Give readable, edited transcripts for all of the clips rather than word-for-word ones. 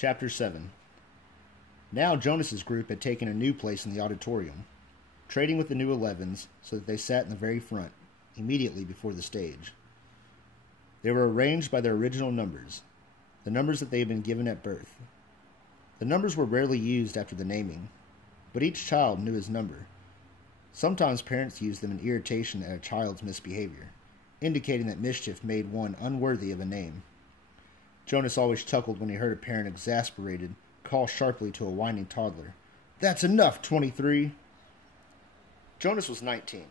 Chapter 7. Now Jonas's group had taken a new place in the auditorium, trading with the new 11s so that they sat in the very front, immediately before the stage. They were arranged by their original numbers, the numbers that they had been given at birth. The numbers were rarely used after the naming, but each child knew his number. Sometimes parents used them in irritation at a child's misbehavior, indicating that mischief made one unworthy of a name. Jonas always chuckled when he heard a parent exasperated call sharply to a whining toddler, "That's enough, 23!" Jonas was 19.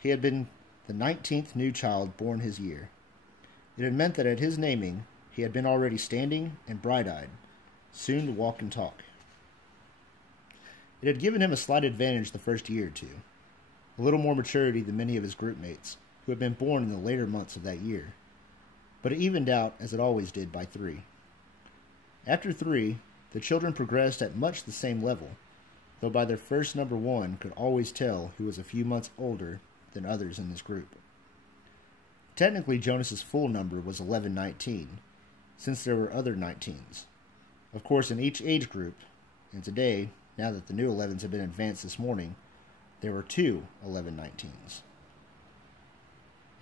He had been the 19th new child born his year. It had meant that at his naming, he had been already standing and bright-eyed, soon to walk and talk. It had given him a slight advantage the first year or two, a little more maturity than many of his group mates, who had been born in the later months of that year. But it evened out, as it always did, by 3. After 3, the children progressed at much the same level, though by their first number 1 could always tell who was a few months older than others in this group. Technically, Jonas's full number was 1119, since there were other 19s. Of course, in each age group, and today, now that the new 11s had been advanced this morning, there were 2 1119s.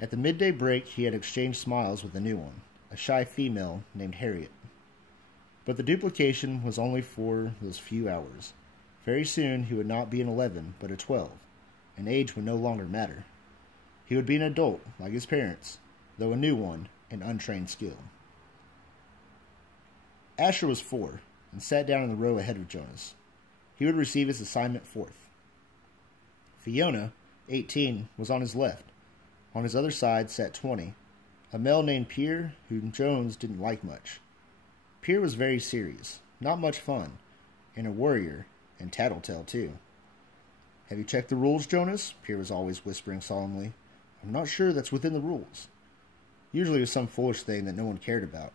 At the midday break, he had exchanged smiles with a new one, a shy female named Harriet. But the duplication was only for those few hours. Very soon he would not be an 11, but a 12, and age would no longer matter. He would be an adult, like his parents, though a new one, in untrained skill. Asher was 4, and sat down in the row ahead of Jonas. He would receive his assignment 4th. Fiona, 18, was on his left. On his other side sat 20, a male named Pierre, whom Jones didn't like much. Pierre was very serious, not much fun, and a worrier, and tattletale too. "Have you checked the rules, Jonas?" Pierre was always whispering solemnly. "I'm not sure that's within the rules." Usually it was some foolish thing that no one cared about.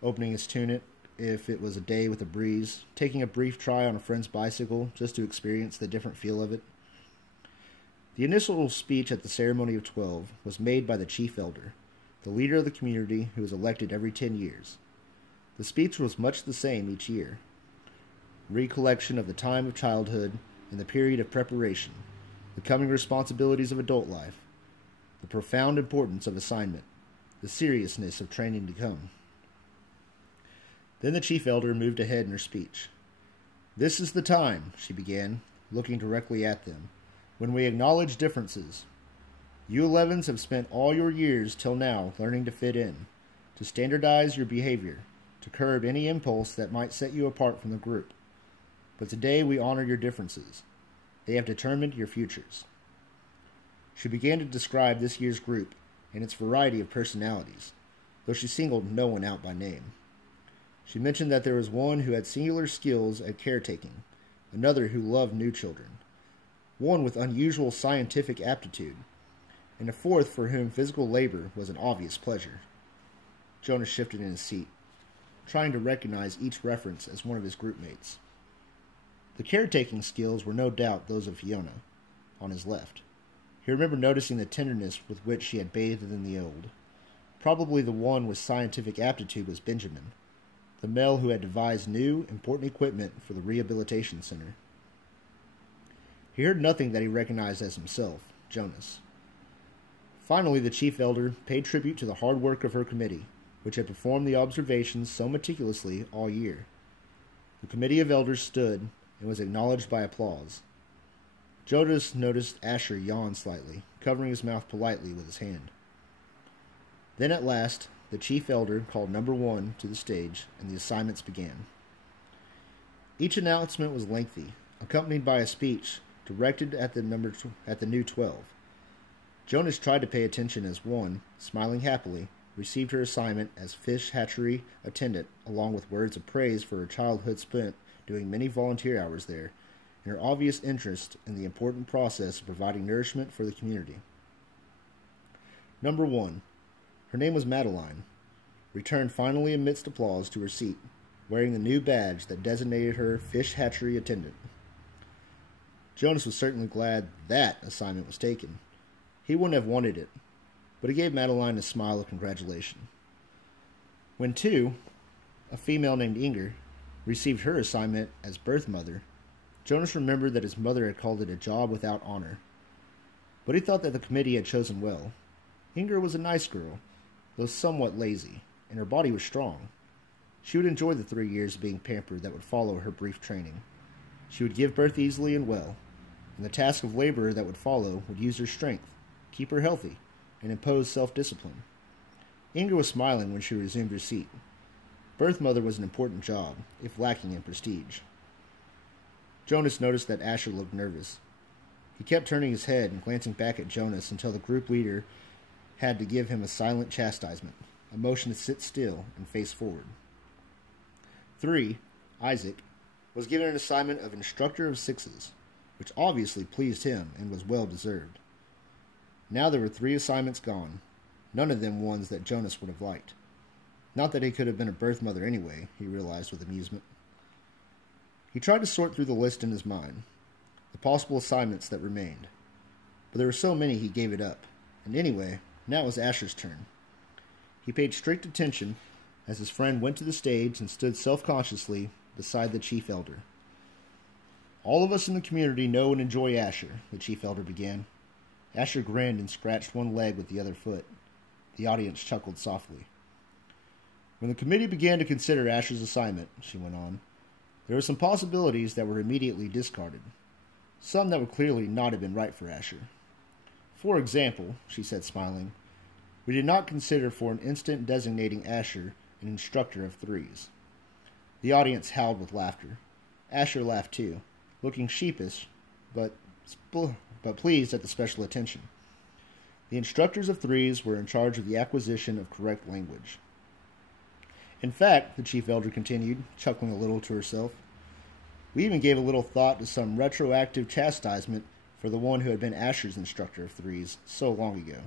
Opening his tunic, if it was a day with a breeze, taking a brief try on a friend's bicycle just to experience the different feel of it. The initial speech at the ceremony of 12 was made by the chief elder, the leader of the community who was elected every 10 years. The speech was much the same each year. Recollection of the time of childhood and the period of preparation, the coming responsibilities of adult life, the profound importance of assignment, the seriousness of training to come. Then the chief elder moved ahead in her speech. "This is the time," she began, looking directly at them, "when we acknowledge differences. You 11s have spent all your years till now learning to fit in, to standardize your behavior, to curb any impulse that might set you apart from the group. But today we honor your differences. They have determined your futures." She began to describe this year's group and its variety of personalities, though she singled no one out by name. She mentioned that there was one who had singular skills at caretaking, another who loved new children, one with unusual scientific aptitude, and a fourth for whom physical labor was an obvious pleasure. Jonas shifted in his seat, trying to recognize each reference as one of his group mates. The caretaking skills were no doubt those of Fiona, on his left. He remembered noticing the tenderness with which she had bathed in the old. Probably the one with scientific aptitude was Benjamin, the male who had devised new, important equipment for the rehabilitation center. He heard nothing that he recognized as himself, Jonas. Finally, the chief elder paid tribute to the hard work of her committee, which had performed the observations so meticulously all year. The committee of elders stood and was acknowledged by applause. Jonas noticed Asher yawn slightly, covering his mouth politely with his hand. Then at last, the chief elder called number 1 to the stage, and the assignments began. Each announcement was lengthy, accompanied by a speech directed at the new 12. Jonas tried to pay attention as one, smiling happily, received her assignment as fish hatchery attendant, along with words of praise for her childhood spent doing many volunteer hours there, and her obvious interest in the important process of providing nourishment for the community. Number 1, her name was Madeline, returned finally amidst applause to her seat, wearing the new badge that designated her fish hatchery attendant. Jonas was certainly glad that assignment was taken. He wouldn't have wanted it, but he gave Madeline a smile of congratulation. When 2, a female named Inger, received her assignment as birth mother, Jonas remembered that his mother had called it a job without honor. But he thought that the committee had chosen well. Inger was a nice girl, though somewhat lazy, and her body was strong. She would enjoy the 3 years of being pampered that would follow her brief training. She would give birth easily and well, and the task of labor that would follow would use her strength, keep her healthy, and impose self-discipline. Inger was smiling when she resumed her seat. Birth mother was an important job, if lacking in prestige. Jonas noticed that Asher looked nervous. He kept turning his head and glancing back at Jonas until the group leader had to give him a silent chastisement, a motion to sit still and face forward. 3, Isaac, was given an assignment of instructor of sixes, which obviously pleased him and was well deserved. Now there were 3 assignments gone, none of them ones that Jonas would have liked. Not that he could have been a birth mother anyway, he realized with amusement. He tried to sort through the list in his mind, the possible assignments that remained. But there were so many he gave it up, and anyway, now it was Asher's turn. He paid strict attention as his friend went to the stage and stood self-consciously beside the chief elder. All of us in the community know and enjoy Asher, the chief elder began. Asher grinned and scratched one leg with the other foot. The audience chuckled softly. When the committee began to consider Asher's assignment, she went on, there were some possibilities that were immediately discarded. Some that would clearly not have been right for Asher. For example, she said smiling, we did not consider for an instant designating Asher an instructor of threes. The audience howled with laughter. Asher laughed too, looking sheepish, but pleased at the special attention. The instructors of threes were in charge of the acquisition of correct language. In fact, the chief elder continued, chuckling a little to herself, we even gave a little thought to some retroactive chastisement for the one who had been Asher's instructor of threes so long ago.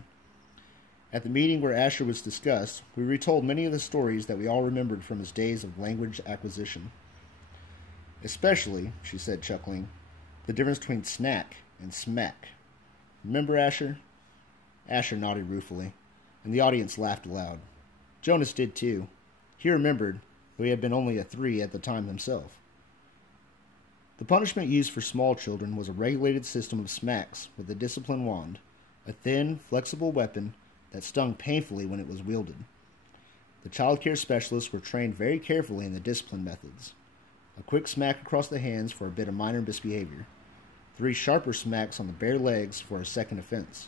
At the meeting where Asher was discussed, we retold many of the stories that we all remembered from his days of language acquisition. Especially, she said, chuckling, the difference between snack and smack. Remember, Asher? Asher nodded ruefully, and the audience laughed aloud. Jonas did too. He remembered, though he had been only a 3 at the time himself. The punishment used for small children was a regulated system of smacks with a discipline wand, a thin, flexible weapon that stung painfully when it was wielded. The child care specialists were trained very carefully in the discipline methods. A quick smack across the hands for a bit of minor misbehavior. 3 sharper smacks on the bare legs for a second offense.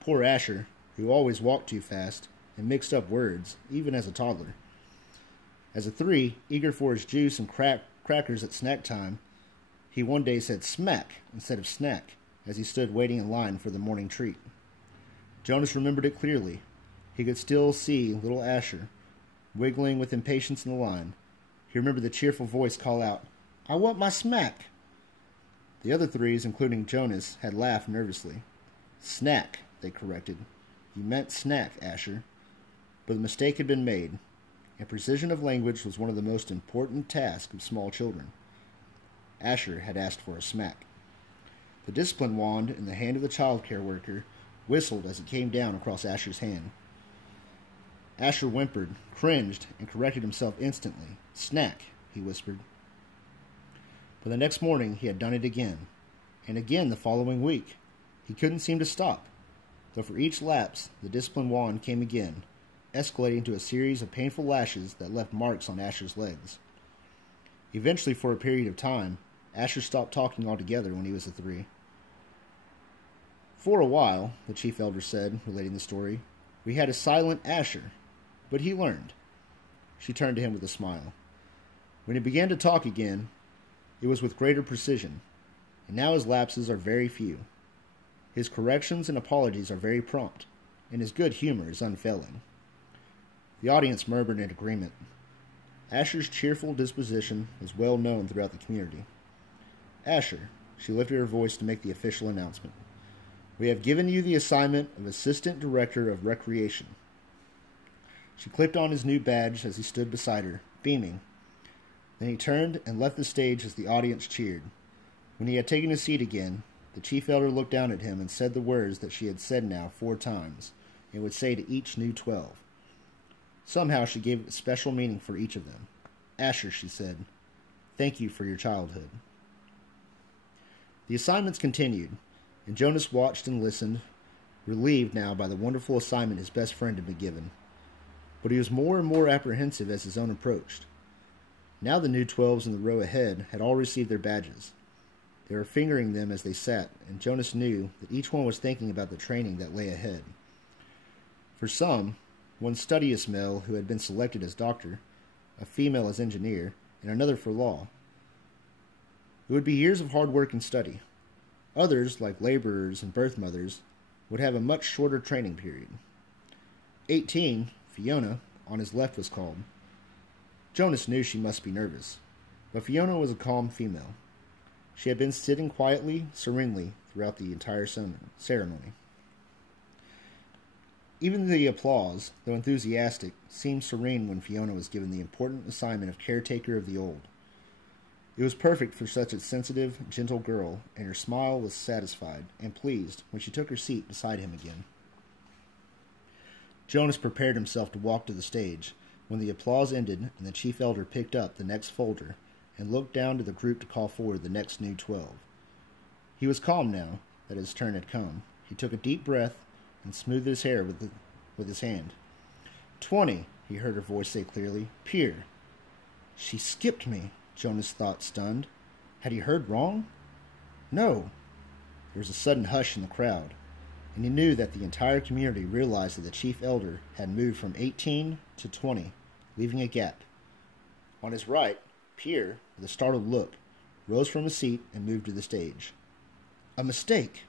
Poor Asher, who always walked too fast and mixed up words, even as a toddler. As a 3, eager for his juice and crackers at snack time, he one day said smack instead of snack as he stood waiting in line for the morning treat. Jonas remembered it clearly. He could still see little Asher, wiggling with impatience in the line. He remembered the cheerful voice call out, I want my smack. The other 3s, including Jonas, had laughed nervously. Snack, they corrected. You meant snack, Asher. But the mistake had been made, and precision of language was one of the most important tasks of small children. Asher had asked for a smack. The discipline wand in the hand of the child care worker whistled as it came down across Asher's hand. Asher whimpered, cringed, and corrected himself instantly. Snack, he whispered. But the next morning he had done it again, and again the following week. He couldn't seem to stop, though for each lapse the discipline wand came again, escalating to a series of painful lashes that left marks on Asher's legs. Eventually, for a period of time, Asher stopped talking altogether when he was a 3. For a while, the chief elder said, relating the story, we had a silent Asher, but he learned. She turned to him with a smile. When he began to talk again, it was with greater precision, and now his lapses are very few. His corrections and apologies are very prompt, and his good humor is unfailing. The audience murmured in agreement. Asher's cheerful disposition was well known throughout the community. Asher, she lifted her voice to make the official announcement. We have given you the assignment of Assistant Director of Recreation. She clicked on his new badge as he stood beside her, beaming. Then he turned and left the stage as the audience cheered. When he had taken his seat again, the chief elder looked down at him and said the words that she had said now 4 times, and would say to each new 12. Somehow she gave it a special meaning for each of them. "Asher," she said, "thank you for your childhood." The assignments continued, and Jonas watched and listened, relieved now by the wonderful assignment his best friend had been given. But he was more and more apprehensive as his own approached. Now the new 12s in the row ahead had all received their badges. They were fingering them as they sat, and Jonas knew that each one was thinking about the training that lay ahead. For some, one studious male who had been selected as doctor, a female as engineer, and another for law. It would be years of hard work and study. Others, like laborers and birth mothers, would have a much shorter training period. 18, Fiona, on his left was called. Jonas knew she must be nervous, but Fiona was a calm female. She had been sitting quietly, serenely throughout the entire ceremony. Even the applause, though enthusiastic, seemed serene when Fiona was given the important assignment of caretaker of the old. It was perfect for such a sensitive, gentle girl, and her smile was satisfied and pleased when she took her seat beside him again. Jonas prepared himself to walk to the stage when the applause ended and the chief elder picked up the next folder and looked down to the group to call forward the next new 12. He was calm now that his turn had come. He took a deep breath and smoothed his hair with his hand. 20, he heard her voice say clearly. Pier. She skipped me, Jonas thought, stunned. Had he heard wrong? No. There was a sudden hush in the crowd, and he knew that the entire community realized that the chief elder had moved from 18 to 20, leaving a gap. On his right, Pierre, with a startled look, rose from his seat and moved to the stage. A mistake!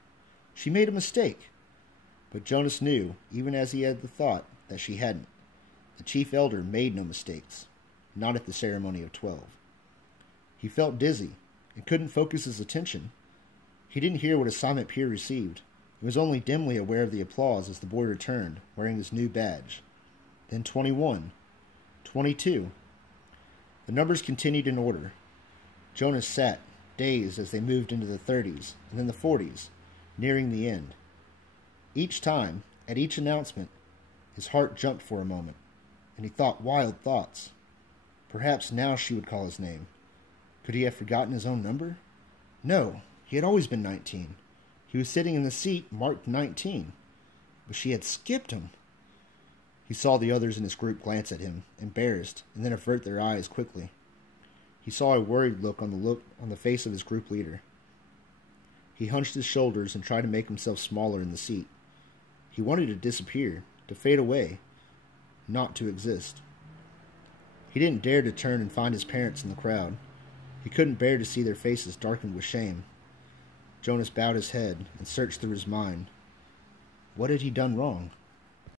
She made a mistake! But Jonas knew, even as he had the thought, that she hadn't. The chief elder made no mistakes, not at the ceremony of 12. He felt dizzy and couldn't focus his attention. He didn't hear what assignment Pierre received. He was only dimly aware of the applause as the boy returned, wearing his new badge. Then 21. 22. The numbers continued in order. Jonas sat, dazed as they moved into the 30s and then the 40s, nearing the end. Each time, at each announcement, his heart jumped for a moment, and he thought wild thoughts. Perhaps now she would call his name. Could he have forgotten his own number? No, he had always been 19. He was sitting in the seat marked 19, but she had skipped him. He saw the others in his group glance at him, embarrassed, and then avert their eyes quickly. He saw a worried look on the face of his group leader. He hunched his shoulders and tried to make himself smaller in the seat. He wanted to disappear, to fade away, not to exist. He didn't dare to turn and find his parents in the crowd. He couldn't bear to see their faces darkened with shame. Jonas bowed his head and searched through his mind. What had he done wrong?